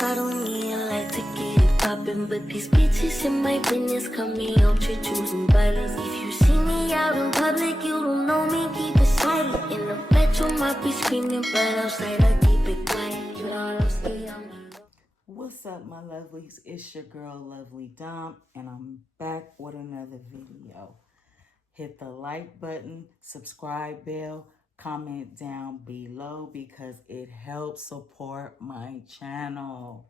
bottle me and like to get it poppin'. But these bitches in my business come me out to choosing violence. If you see me out in public, you don't know me, keep it silent. In the bedroom, I be screaming, but outside I keep it quiet. You know, stay on me. What's up, my lovelies? It's your girl, Lovely Dom, and I'm back with another video. Hit the like button, subscribe bell, comment down below because it helps support my channel.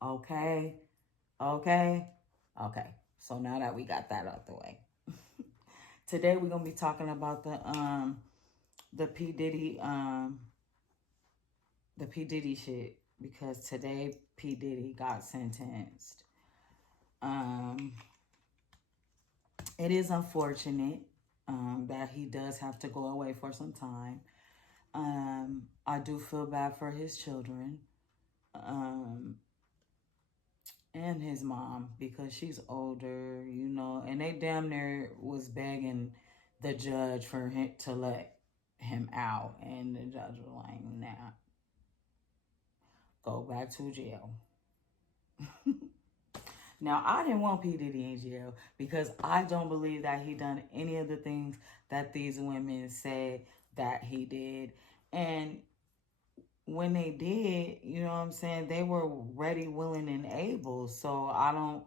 Okay? Okay? Okay. So now that we got that out the way. Today we're gonna be talking about the P. Diddy shit, because today P. Diddy got sentenced. It is unfortunate that he does have to go away for some time. I do feel bad for his children and his mom, because she's older, you know, and they damn near was begging the judge for him to let him out, and the judge was like, nah, go back to jail. Now, I didn't want P. Diddy in jail because I don't believe that he done any of the things that these women said that he did. And when they did, you know what I'm saying, they were ready, willing, and able. So I don't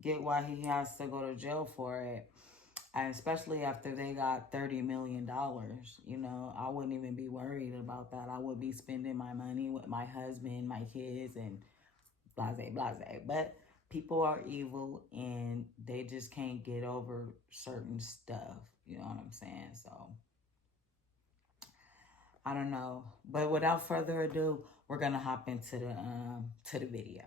get why he has to go to jail for it. And especially after they got $30 million, you know, I wouldn't even be worried about that. I would be spending my money with my husband, my kids, and blase, blase. But people are evil and they just can't get over certain stuff. You know what I'm saying? So I don't know. But without further ado, we're gonna hop into the video.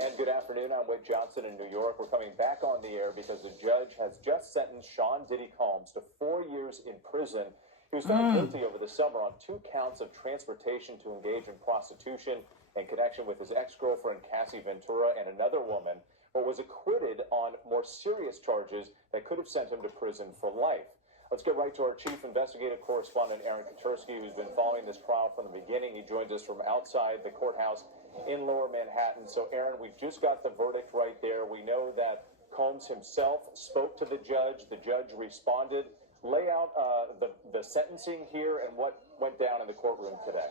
And good afternoon. I'm Wade Johnson in New York. We're coming back on the air because a judge has just sentenced Sean Diddy Combs to 4 years in prison. He was found guilty over the summer on 2 counts of transportation to engage in prostitution in connection with his ex-girlfriend Cassie Ventura and another woman, but was acquitted on more serious charges that could have sent him to prison for life. Let's get right to our chief investigative correspondent, Aaron Katursky, who's been following this trial from the beginning. He joins us from outside the courthouse in Lower Manhattan. So, Aaron, we've just got the verdict right there. We know that Combs himself spoke to the judge. The judge responded. Lay out the sentencing here and what went down in the courtroom today.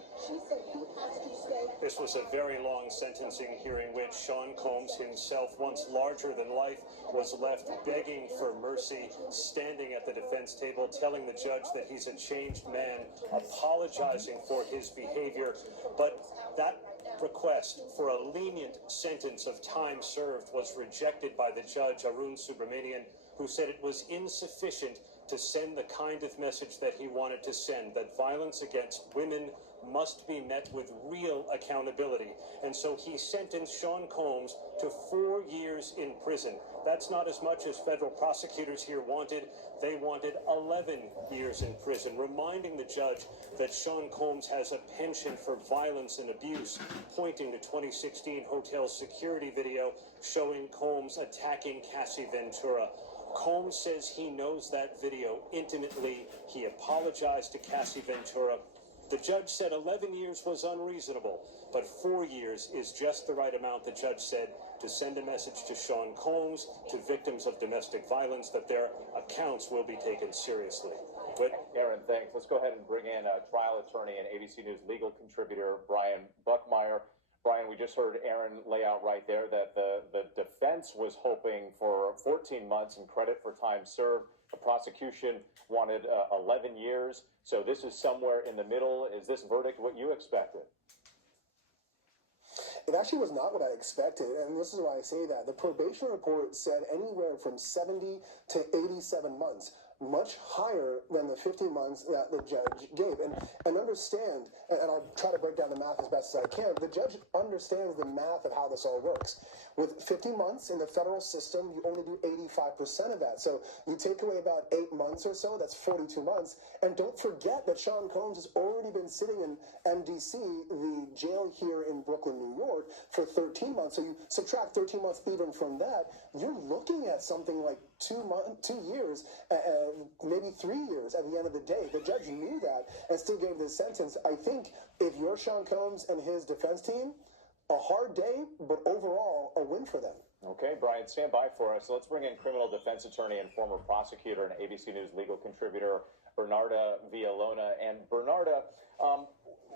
This was a very long sentencing hearing, which Sean Combs himself, once larger than life, was left begging for mercy, standing at the defense table, telling the judge that he's a changed man, apologizing for his behavior. But that request for a lenient sentence of time served was rejected by the judge, Arun Subramanian, who said it was insufficient to send the kind of message that he wanted to send, that violence against women must be met with real accountability. And so he sentenced Sean Combs to 4 years in prison. That's not as much as federal prosecutors here wanted. They wanted 11 years in prison, reminding the judge that Sean Combs has a penchant for violence and abuse, pointing to 2016 hotel security video showing Combs attacking Cassie Ventura. Combs says he knows that video intimately. He apologized to Cassie Ventura. The judge said 11 years was unreasonable, but 4 years is just the right amount, the judge said, to send a message to Sean Combs, to victims of domestic violence, that their accounts will be taken seriously. But, Aaron, thanks. Let's go ahead and bring in a trial attorney and ABC News legal contributor, Brian Buckmeyer. Brian, we just heard Aaron lay out right there that the defense was hoping for 14 months in credit for time served. The prosecution wanted 11 years. So this is somewhere in the middle. Is this verdict what you expected? It actually was not what I expected, and this is why I say that. The probation report said anywhere from 70 to 87 months. Much higher than the 15 months that the judge gave. And understand, and I'll try to break down the math as best as I can, the judge understands the math of how this all works. With 15 months in the federal system, you only do 85% of that. So you take away about 8 months or so, that's 42 months. And don't forget that Sean Combs has already been sitting in MDC, the jail here in Brooklyn, New York, for 13 months. So you subtract 13 months even from that, you're looking at something like 2 years, maybe 3 years at the end of the day. The judge knew that and still gave this sentence. I think if you're Sean Combs and his defense team, a hard day, but overall a win for them. Okay, Brian, stand by for us. Let's bring in criminal defense attorney and former prosecutor and ABC News legal contributor Bernarda Villalona. And Bernarda,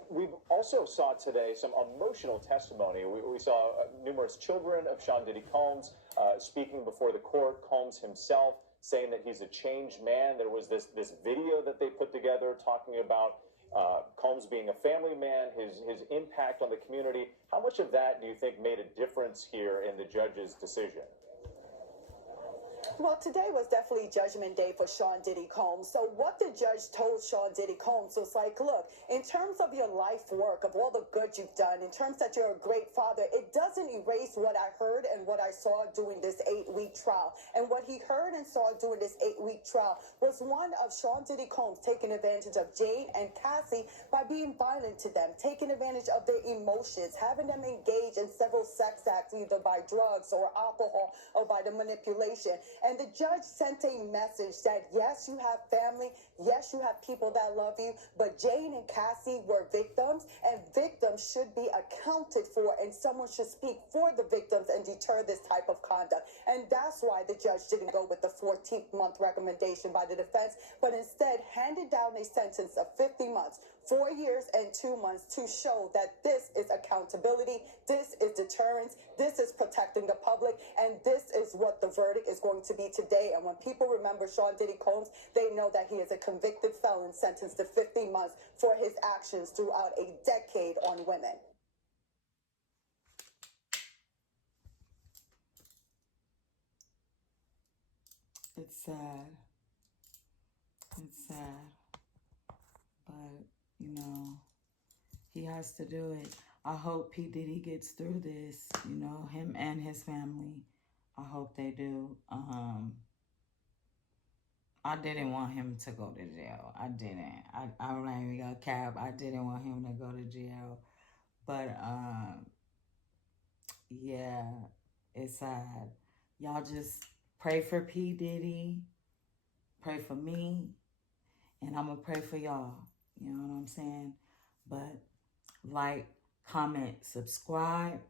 we also saw today some emotional testimony. We saw numerous children of Sean Diddy Combs speaking before the court. Combs himself saying that he's a changed man. There was this video that they put together talking about Combs being a family man, his impact on the community. How much of that do you think made a difference here in the judge's decision? Well, today was definitely Judgment Day for Sean Diddy Combs. So what the judge told Sean Diddy Combs was like, look, in terms of your life work, of all the good you've done, in terms that you're a great father, it doesn't erase what I heard and what I saw during this 8-week trial. And what he heard and saw during this 8-week trial was one of Sean Diddy Combs taking advantage of Jane and Cassie by being violent to them, taking advantage of their emotions, having them engage in several sex acts, either by drugs or alcohol or by the manipulation. And the judge sent a message that, yes, you have family, yes, you have people that love you, but Jane and Cassie were victims, and victims should be accounted for, and someone should speak for the victims and deter this type of conduct. And that's why the judge didn't go with the 14th month recommendation by the defense, but instead handed down a sentence of 50 months. 4 years and 2 months to show that this is accountability, this is deterrence, this is protecting the public, and this is what the verdict is going to be today. And when people remember Sean Diddy Combs, they know that he is a convicted felon sentenced to 50 months for his actions throughout a decade on women. It's sad. It's sad. But, you know, he has to do it. I hope P. Diddy gets through this, you know, him and his family. I hope they do. I didn't want him to go to jail. I didn't. I'm not even gonna cap. I didn't want him to go to jail. But, yeah, it's sad. Y'all just pray for P. Diddy. Pray for me. And I'm gonna pray for y'all. You know what I'm saying? But like, comment, subscribe,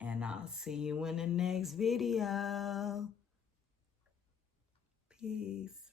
and I'll see you in the next video. Peace.